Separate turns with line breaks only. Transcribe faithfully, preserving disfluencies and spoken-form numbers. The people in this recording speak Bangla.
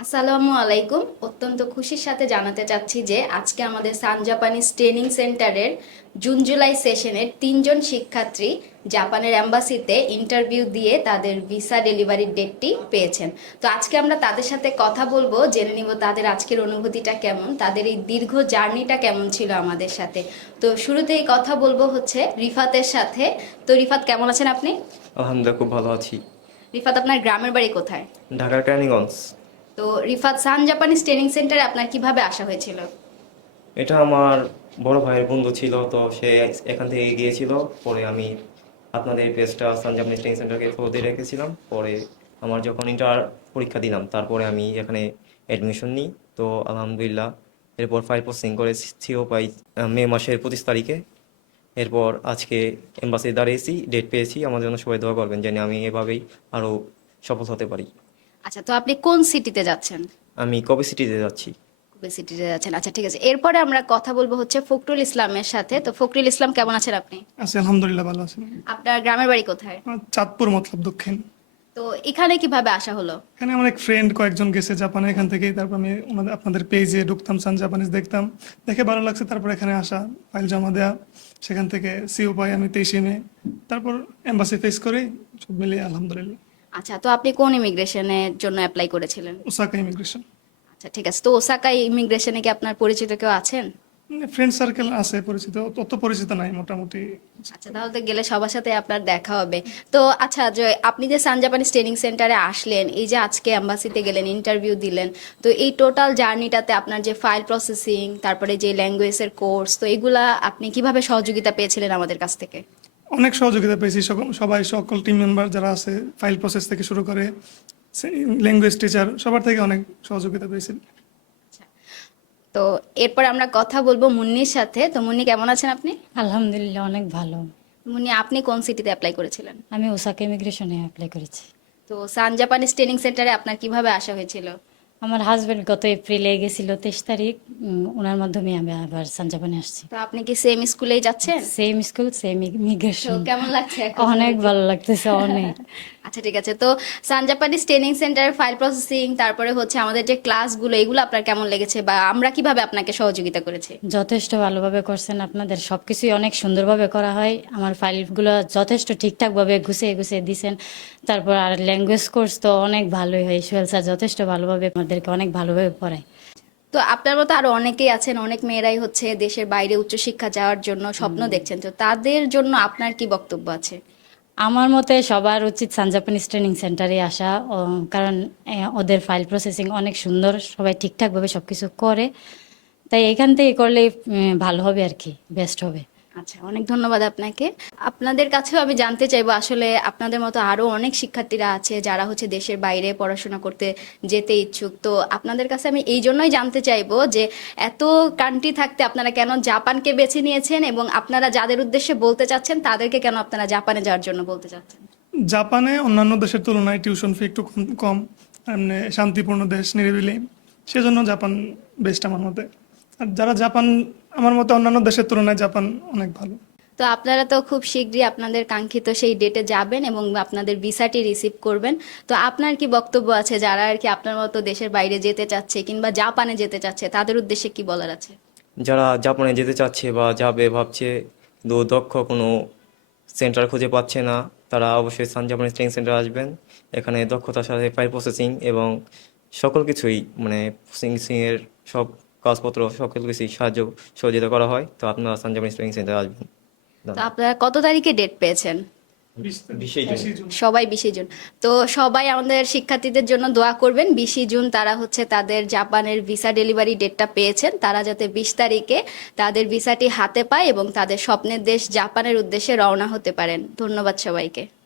আসসালামু আলাইকুম। অত্যন্ত খুশির সাথে জানাতে চাচ্ছি যে আজকে আমাদের সান জাপানিজ ট্রেনিং সেন্টারের জুন জুলাই সেশনের তিনজন শিক্ষার্থী জাপানের এম্বাসিতে ইন্টারভিউ দিয়ে তাদের ভিসা ডেলিভারির ডেটটি পেয়েছেন। তো আজকে আমরা তাদের সাথে কথা বলবো, জেনে নিব তাদের আজকের অনুভূতিটা কেমন, তাদের এই দীর্ঘ জার্নিটা কেমন ছিল আমাদের সাথে। তো শুরুতেই কথা বলবো হচ্ছে রিফাতের সাথে। তো রিফাত, কেমন আছেন আপনি?
আলহামদুলিল্লাহ, খুব ভালো আছি।
রিফাত, আপনার গ্রামের বাড়ি কোথায়?
ঢাকার কেরানীগঞ্জ।
তো রিফাত, সান জাপানিজ ট্রেনিং সেন্টারে আপনার কিভাবে আসা হয়েছিল?
এটা আমার বড় ভাইয়ের বন্ধু ছিল, তো সে এখান থেকে গিয়েছিল। পরে আমি আপনাদের পেজটা সান জাপানিজ ট্রেনিং সেন্টারকে ফলো দিয়ে রেখেছিলাম। পরে আমার যখন ইন্টার পরীক্ষা দিলাম, তারপরে আমি এখানে অ্যাডমিশন নিই। তো আলহামদুলিল্লাহ, এরপর ফাইল প্রসেসিং করে সিও পাই আহ, মে মাসের পঁচিশ তারিখে। এরপর আজকে এম্বাসি দাঁড়িয়েছি, ডেট পেয়েছি। আমার জন্য সবাই দোয়া করবেন যেন আমি এভাবেই আরও সফল হতে পারি।
আচ্ছা, তো আপনি কোন সিটিতে যাচ্ছেন?
আমি কবে সিটিতে যাচ্ছি।
কোবে সিটিতে যাচ্ছেন, আচ্ছা ঠিক আছে। এরপরে আমরা কথা বলবো হচ্ছে ফখরুল ইসলামের সাথে। তো ফখরুল ইসলাম, কেমন আছেন আপনি?
আছি আলহামদুলিল্লাহ, ভালো আছি।
আপনার গ্রামের বাড়ি কোথায়?
আমার চাঁদপুর মতলব দক্ষিণ।
তো এখানে কিভাবে আসা হলো?
এখানে আমার এক ফ্রেন্ড কয়েকজন গেছে জাপানে, এখান থেকেই তারপর আমি ওনাদের আপনাদের পেজে ঢুকতাম, সান জাপানিজ দেখতাম, দেখে ভালো লাগছে, তারপর এখানে আসা, ফাইল জমা দেওয়া, সেখান থেকে সিও পাই আমি তেইশে মে, তারপর এম্বাসি ফেস করে সব মিলিয়ে আলহামদুলিল্লাহ।
আচ্ছা, তো আপনি কোন ইমিগ্রেশনের জন্য অ্যাপ্লাই করেছিলেন?
Osaka immigration.
আচ্ছা ঠিক আছে। তো ওসাকা ইমিগ্রেশনে কি আপনার পরিচিত কেউ আছেন?
ফ্রেন্ড সার্কেল আছে পরিচিত, অত পরিচিত নাই মোটামুটি।
আচ্ছা, তাহলে তো গেলে সবার সাথে আপনার দেখা হবে। তো আচ্ছা, যে আপনি যে সান জাপানিজ ট্রেনিং সেন্টারে আসলেন, এই যে আজকে এম্বাসিতে গেলেন, ইন্টারভিউ দিলেন, তো এই টোটাল জার্নিটাতে আপনার যে ফাইল প্রসেসিং, তারপরে যে ল্যাঙ্গুয়েজের কোর্স, তো এগুলা আপনি কিভাবে সহযোগিতা পেয়েছিলেন আমাদের কাছ থেকে?
অনেক সহযোগিতা পেয়েছি, সকল- সবাই সকল টিম মেম্বার যারা আছে, ফাইল প্রসেস থেকে শুরু করে ল্যাঙ্গুয়েজ টিচার, সবার থেকে অনেক সহযোগিতা পেয়েছি।
তো এরপর আমরা কথা বলবো মুন্নির সাথে। তো মুন্নি, কেমন আছেন আপনি?
আলহামদুলিল্লাহ, অনেক ভালো।
মুন্নি, আপনি কোন সিটিতে অ্যাপ্লাই করেছিলেন?
আমি ওসাকা ইমিগ্রেশনে অ্যাপ্লাই করেছি।
তো সান জাপানিজ ট্রেনিং সেন্টারে আপনার কিভাবে আসা হয়েছিল?
আমার হাজবেন্ড গত এপ্রিলে গেছিল তেইশ তারিখ, উম, ওনার মাধ্যমে আমি আবার সান জাপানে আসছি।
তো আপনি কি সেম স্কুলেই যাচ্ছেন?
সেম স্কুল, সেম
তো
ইমিগ্রেশন।
কেমন লাগছে এখন?
অনেক ভালো লাগতেছে, অনেক।
আচ্ছা ঠিক আছে। তো সান জাপানিজ ট্রেনিং সেন্টারের ফাইল প্রসেসিং, তারপরে হচ্ছে আমাদের যে ক্লাসগুলো, এগুলো আপনার কেমন লেগেছে, বা আমরা কিভাবে আপনাকে সহযোগিতা করেছি?
যথেষ্ট ভালোভাবে করছেন, আপনাদের সবকিছুই অনেক সুন্দরভাবে করা হয়। আমার ফাইলগুলো যথেষ্ট ঠিকঠাকভাবে গুছিয়ে গুছিয়ে দিছেন। তারপর আর ল্যাঙ্গুয়েজ কোর্স তো অনেক ভালোই হয়, সোহেল স্যার যথেষ্ট ভালোভাবে আমাদেরকে অনেক ভালোভাবে পড়ায়।
তো আপনার মতো আরো অনেকেই আছেন, অনেক মেয়েরাই হচ্ছে দেশের বাইরে উচ্চশিক্ষা যাওয়ার জন্য স্বপ্ন দেখছেন। তো তাদের জন্য আপনার কি বক্তব্য আছে?
আমার মতে সবার উচিত সান জাপানিজ ট্রেনিং সেন্টারে আসা, ও, কারণ এ, ওদের ফাইল প্রসেসিং অনেক সুন্দর, সবাই ঠিকঠাকভাবে সব কিছু করে। তাই এখান থেকে করলে উম, ভালো হবে আর কি, বেস্ট হবে।
আচ্ছা, অনেক ধন্যবাদ আপনাকে। আপনাদের কাছেও আমি জানতে চাইবো, আসলে আপনাদের মতো আরো অনেক শিক্ষার্থীরা আছে যারা হচ্ছে দেশের বাইরে পড়াশোনা করতে যেতে ইচ্ছুক। তো আপনাদের কাছে আমি এই জন্যই জানতে চাইবো যে এত কান্ট্রি থাকতে আপনারা কেন জাপানকে বেছে নিয়েছেন, এবং আপনারা যাদের উদ্দেশ্যে বলতে চাচ্ছেন তাদেরকে কেন আপনারা জাপানে যাওয়ার জন্য বলতে চাচ্ছেন?
জাপানে অন্যান্য দেশের তুলনায় টিউশন ফি একটু কম কম, এমনি শান্তিপূর্ণ দেশ, নিরিবিলি, সেজন্য জাপান বেস্ট আমার মতে। আর যারা জাপান, আমার মতে অন্যান্য দেশের তুলনায় জাপান অনেক ভালো।
তো আপনারা তো খুব শীঘ্রই আপনাদের কাঙ্ক্ষিত সেই ডেটে যাবেন এবং আপনাদের ভিসাটি রিসিভ করবেন। তো আপনার কি বক্তব্য আছে, যারা আর কি আপনার মতো দেশের বাইরে যেতে চাচ্ছে কিংবা জাপানে যেতে চাচ্ছে, তাদের উদ্দেশ্যে কি বলার আছে?
যারা জাপানে যেতে চাচ্ছে বা যাবে ভাবছে, কিন্তু দক্ষ কোনো সেন্টার খুঁজে পাচ্ছে না, তারা অবশ্যই সান জাপানিজ ট্রেনিং সেন্টার আসবেন। এখানে দক্ষতার সাথে ফাইল প্রসেসিং এবং সকল কিছুই, মানে প্রসেসিং এর সব কাগজপত্র সকল কিছুই সাহায্য সহযোগিতা করা হয়। তো আপনারা সান জাপানিজ ট্রেনিং সেন্টার আসবেন।
তো আপনারা কত তারিখে ডেট পেয়েছেন?
বিশেই
জুন।
সবাই বিশে জুন। তো সবাই আমাদের শিক্ষার্থীদের জন্য দোয়া করবেন, বিশে জুন তারা হচ্ছে তাদের জাপানের ভিসা ডেলিভারি ডেটটা পেয়েছেন, তারা যাতে বিশ তারিখে তাদের ভিসাটি হাতে পায় এবং তাদের স্বপ্নের দেশ জাপানের উদ্দেশ্যে রওনা হতে পারেন। ধন্যবাদ সবাইকে।